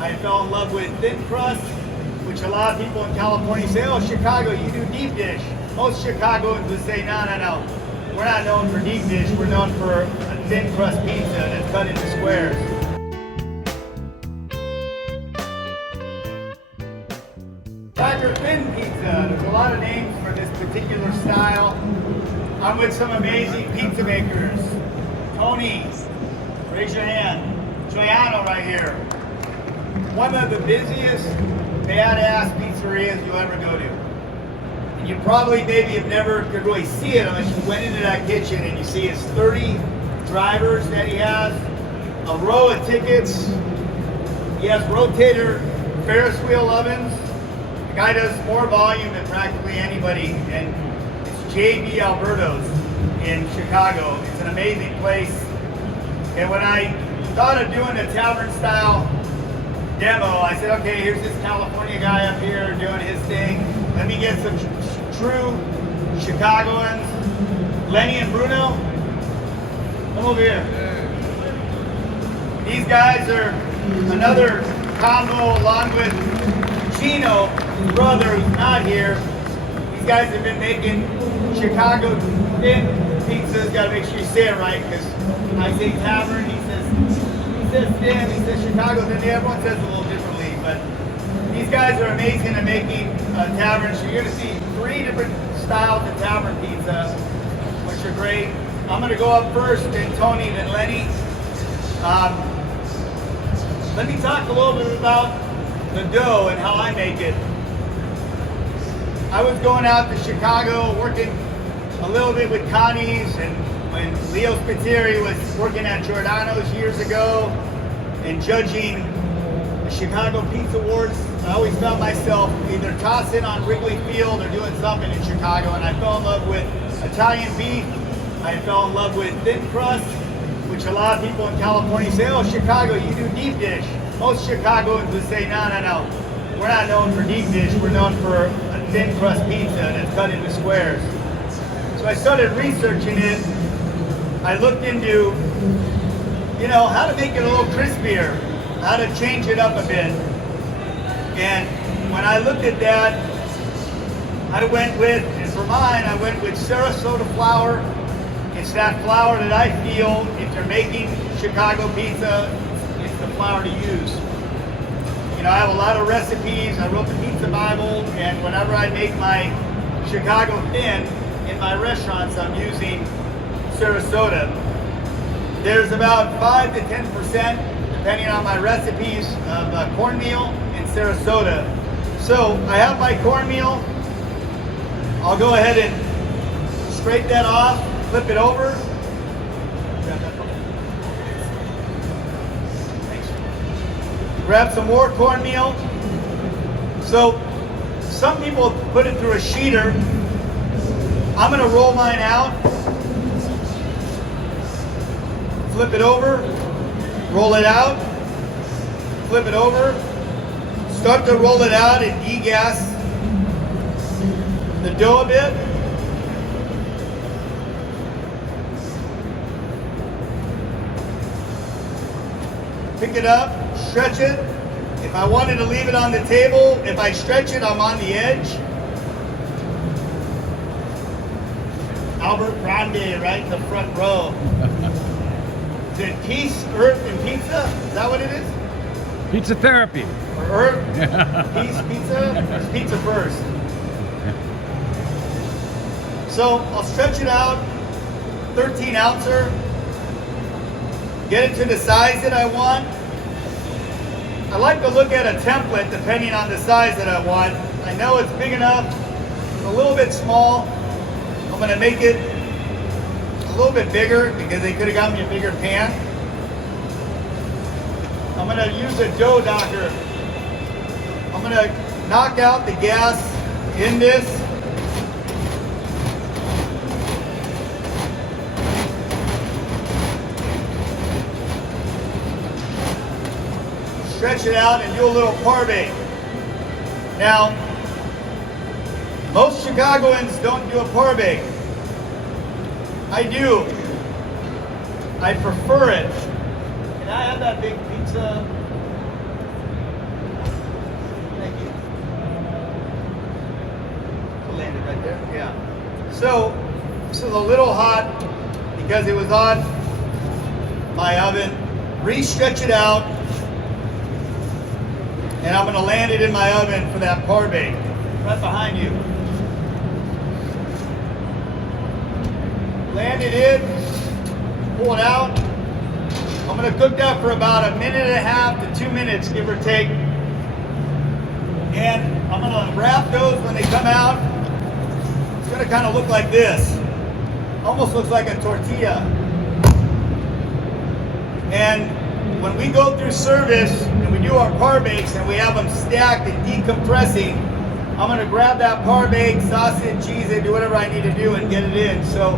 I fell in love with thin crust, which a lot of people in California say, oh, Chicago, you do deep dish. Most Chicagoans would say, no, no, no. We're not known for deep dish. We're known for a thin crust pizza that's cut into squares. Cracker thin pizza. There's a lot of names for this particular style. I'm with some amazing pizza makers. Tony, raise your hand. Giuliano right here. One of the busiest badass pizzerias you'll ever go to. And you probably maybe have never could really see it unless you went into that kitchen and you see his 30 drivers that he has, a row of tickets. He has rotator Ferris wheel ovens. The guy does more volume than practically anybody, and it's J.B. Alberto's in Chicago. It's an amazing place. And when I thought of doing a tavern style demo, I said, okay, here's this California guy up here doing his thing. Let me get some true Chicagoans. Lenny and Bruno, come over here. These guys are another combo along with Chino, his brother, who's not here. These guys have been making Chicago thin pizzas. Gotta make sure you say it right, because I say Tavern, he says thin, he says Chicago, then everyone says it a little differently. But these guys are amazing at making Tavern. So you're gonna see 3 different styles of Tavern pizza, which are great. I'm gonna go up first, then Tony, then Lenny. Let me talk a little bit about the dough and how I make it. I was going out to Chicago, working a little bit with Connie's, and when Leo Spiteri was working at Giordano's years ago and judging the Chicago Pizza Awards, I always found myself either tossing on Wrigley Field or doing something in Chicago, and I fell in love with Italian beef. I fell in love with thin crust, which a lot of people in California say, oh, Chicago, you do deep dish. Most Chicagoans would say, no, no, no. We're not known for deep dish. We're known for a thin crust pizza that's cut into squares. So I started researching it. I looked into, how to make it a little crispier, how to change it up a bit. And when I looked at that, I went with Sarasota flour. It's that flour that I feel, if you're making Chicago pizza, it's the flour to use. I have a lot of recipes. I wrote the Pizza Bible, and whenever I make my Chicago thin in my restaurants, I'm using Sarasota. There's about 5 to 10%, depending on my recipes, of cornmeal and Sarasota. So I have my cornmeal. I'll go ahead and scrape that off, flip it over. Grab some more cornmeal. So some people put it through a sheeter. I'm gonna roll mine out. Flip it over, roll it out, flip it over. Start to roll it out and degas the dough a bit. Pick it up, stretch it. If I wanted to leave it on the table, if I stretch it, I'm on the edge. Albert Grande, right in the front row. Is it peace, earth, and pizza? Is that what it is? Pizza therapy. Or earth, peace, pizza? Or is pizza first? So I'll stretch it out, 13 ouncer. Get it to the size that I want. I like to look at a template depending on the size that I want. I know it's big enough, it's a little bit small. I'm gonna make it a little bit bigger because they could have got me a bigger pan. I'm gonna use a dough knocker. I'm gonna knock out the gas in this. Stretch it out and do a little parve. Now, most Chicagoans don't do a parve. I do. I prefer it. Can I have that big pizza? So this is a little hot because it was on my oven. Re-stretch it out, and I'm gonna land it in my oven for that par bake, right behind you. Land it in, pull it out. I'm gonna cook that for about 1.5 to 2 minutes, give or take. And I'm gonna wrap those when they come out. It's gonna kind of look like this. Almost looks like a tortilla. And when we go through service and we do our par bakes and we have them stacked and decompressing, I'm gonna grab that par bake, sauce it, cheese it, do whatever I need to do and get it in. So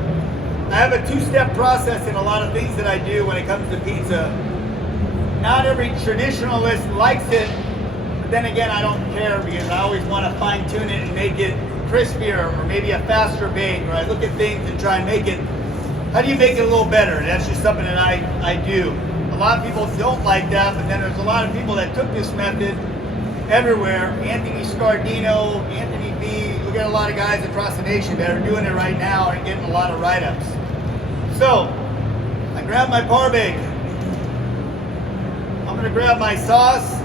I have a two-step process in a lot of things that I do when it comes to pizza. Not every traditionalist likes it, but then again, I don't care because I always want to fine-tune it and make it crispier or maybe a faster bake, or I look at things and try and make it, how do you make it a little better? That's just something that I do. A lot of people don't like that, but then there's a lot of people that took this method everywhere. Anthony Scardino, Anthony B, look at a lot of guys across the nation that are doing it right now and getting a lot of write-ups. So, I grab my par bake. I'm gonna grab my sauce.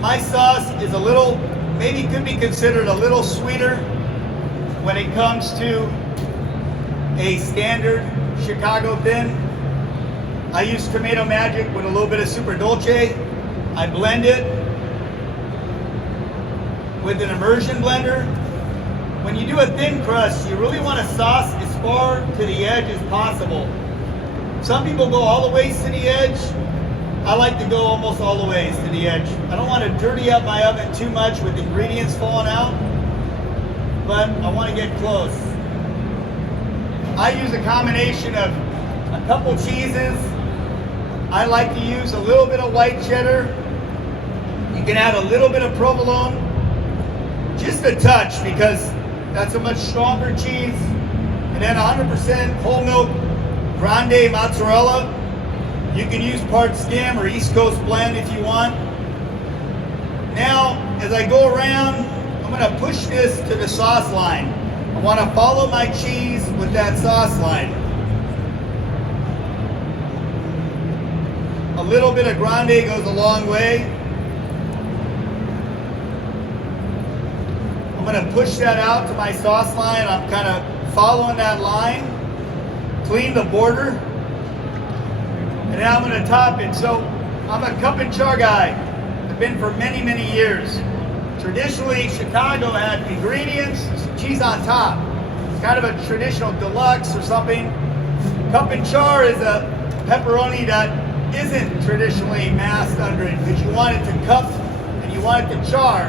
My sauce is a little, maybe could be considered a little sweeter when it comes to a standard Chicago thin. I use Tomato Magic with a little bit of Super Dolce. I blend it with an immersion blender. When you do a thin crust, you really want to sauce as far to the edge as possible. Some people go all the ways to the edge. I like to go almost all the ways to the edge. I don't want to dirty up my oven too much with ingredients falling out, but I want to get close. I use a combination of a couple cheeses. I like to use a little bit of white cheddar. You can add a little bit of provolone, just a touch, because that's a much stronger cheese. And then 100% whole milk grande mozzarella. You can use part skim or East Coast blend if you want. Now, as I go around, I'm gonna push this to the sauce line. I wanna follow my cheese with that sauce line. A little bit of grande goes a long way. I'm gonna push that out to my sauce line. I'm kind of following that line. Clean the border. And now I'm gonna top it. So I'm a cup and char guy. I've been for many, many years. Traditionally, Chicago had ingredients, cheese on top. It's kind of a traditional deluxe or something. Cup and char is a pepperoni that isn't traditionally masked under it because you want it to cup and you want it to char.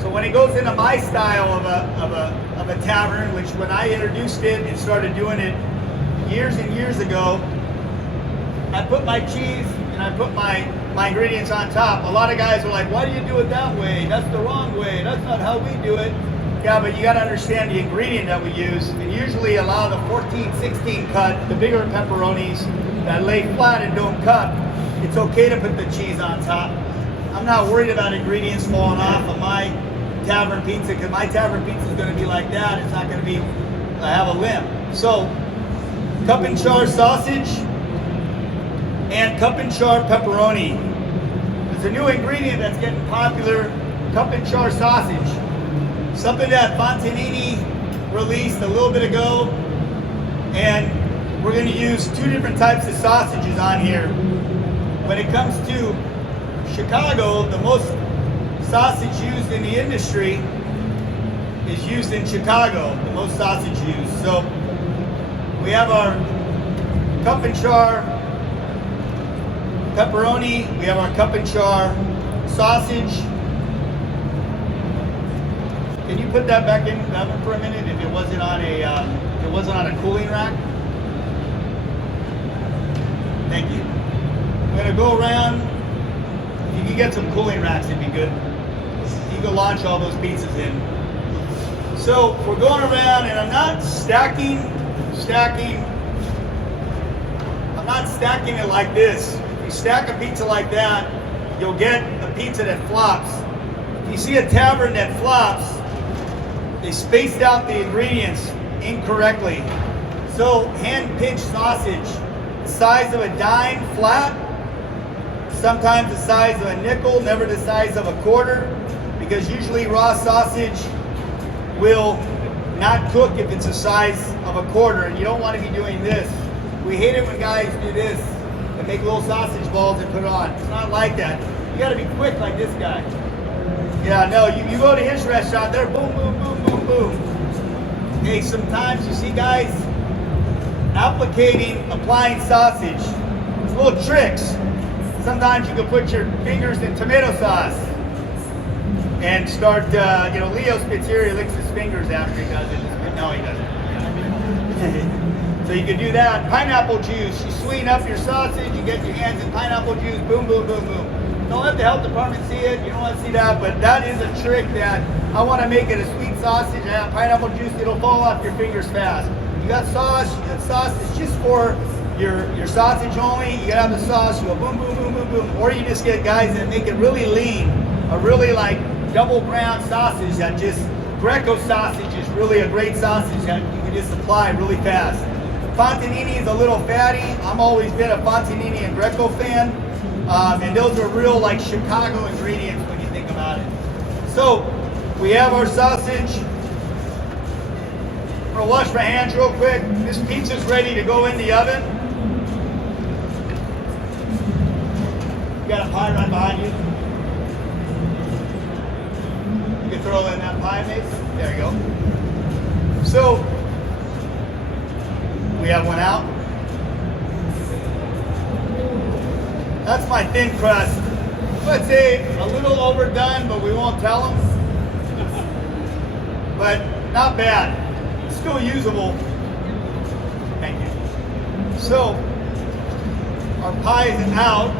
So when it goes into my style of a tavern, which when I introduced it and started doing it years and years ago, I put my cheese and I put my ingredients on top. A lot of guys are like, why do you do it that way? That's the wrong way. That's not how we do it. Yeah, but you got to understand the ingredient that we use. And usually allow the 14, 16 cut, the bigger pepperonis that lay flat and don't cut. It's okay to put the cheese on top. I'm not worried about ingredients falling off of my tavern pizza because my tavern pizza is going to be like that. It's not going to be have a limb. So, cup and char sausage and cup and char pepperoni. There's a new ingredient that's getting popular, cup and char sausage. Something that Fontanini released a little bit ago, and we're going to use two different types of sausages on here. When it comes to Chicago, the most sausage used in the industry is used in Chicago, the most sausage used. So we have our cup and char pepperoni, we have our cup and char sausage. Can you put that back in the oven for a minute if it wasn't on a cooling rack? Thank you. I'm gonna go around. If you can get some cooling racks, it'd be good. You can launch all those pizzas in. So we're going around, and I'm not stacking. I'm not stacking it like this. If you stack a pizza like that, you'll get a pizza that flops. If you see a tavern that flops, they spaced out the ingredients incorrectly. So hand-pinched sausage, the size of a dime flat, sometimes the size of a nickel, never the size of a quarter, because usually raw sausage will not cook if it's the size of a quarter, and you don't want to be doing this. We hate it when guys do this and make little sausage balls and put it on. It's not like that. You got to be quick like this guy. Yeah, no, you go to his restaurant, they're boom, boom, boom, boom, boom. Hey, sometimes you see guys applying sausage. It's little tricks. Sometimes you can put your fingers in tomato sauce and start, Leo spits here, he licks his fingers after he does it. No, he doesn't. So you can do that. Pineapple juice, you sweeten up your sausage, you get your hands in pineapple juice, boom, boom, boom, boom. Don't let the health department see it, you don't want to see that, but that is a trick that I want to make it a sweet sausage. I have pineapple juice, it'll fall off your fingers fast. You got sauce, it's just for your sausage only. You gotta have the sauce, you go boom, boom, boom, boom, boom. Or you just get guys that make it really lean, a really like double ground sausage that just, Greco sausage is really a great sausage that you can just apply really fast. Fontanini is a little fatty. I'm always been a Fontanini and Greco fan. And those are real like Chicago ingredients when you think about it. So we have our sausage. I'm gonna wash my hands real quick. This pizza's ready to go in the oven. You got a pie right behind you. You can throw in that pie mix. There you go. So we have one out. That's my thin crust. Let's say a little overdone, but we won't tell them. But not bad. Still usable. Thank you. So our pie is out.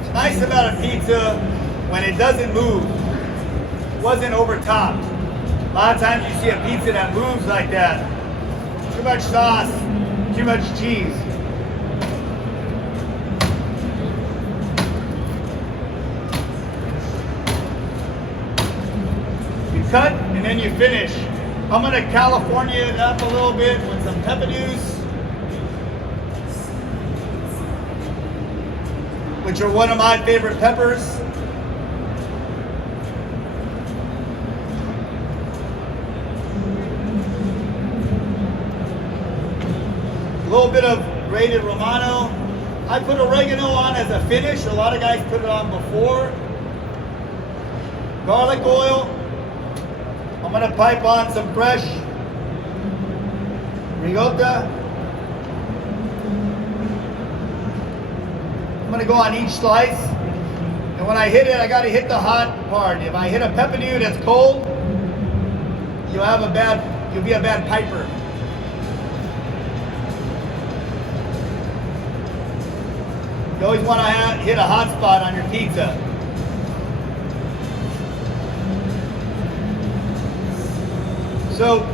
It's nice about a pizza when it doesn't move. It wasn't overtopped. A lot of times you see a pizza that moves like that. Too much sauce, too much cheese. You cut and then you finish. I'm gonna California it up a little bit with some pepperoni, which are one of my favorite peppers. A little bit of grated Romano. I put oregano on as a finish. A lot of guys put it on before. Garlic oil. I'm gonna pipe on some fresh ricotta. I'm gonna go on each slice. And when I hit it, I gotta hit the hot part. If I hit a pepperoni that's cold, you'll be a bad piper. You always want to hit a hot spot on your pizza. So,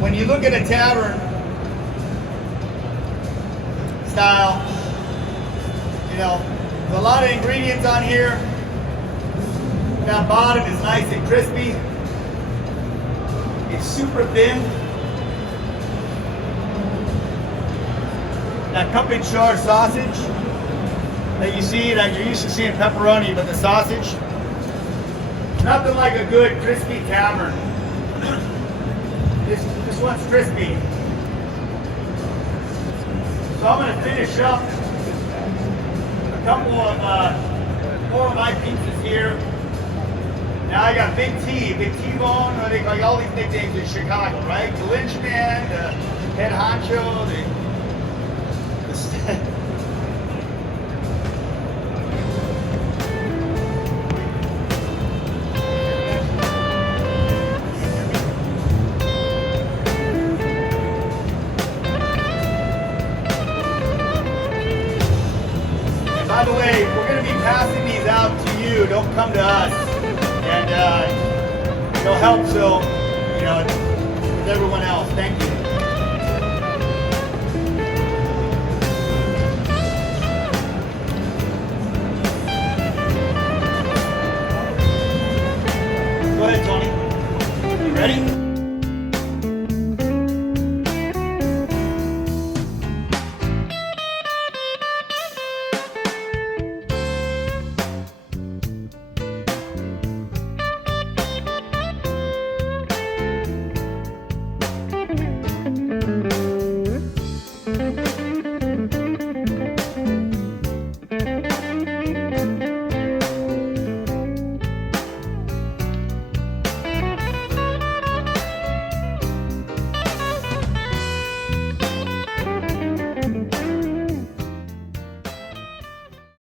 when you look at a tavern style, there's a lot of ingredients on here. That bottom is nice and crispy. It's super thin. That cup and char sausage that you see, that you're used to seeing pepperoni, but the sausage, nothing like a good crispy tavern. This one's crispy. So I'm going to finish up a couple of more of my pizzas here. Now I got Big T-Bone, or they call all these nicknames in Chicago, right? The Lynchman, the head honcho, by the way, we're going to be passing these out to you. Don't come to us. And it'll help so, you know, with everyone else. Thank you.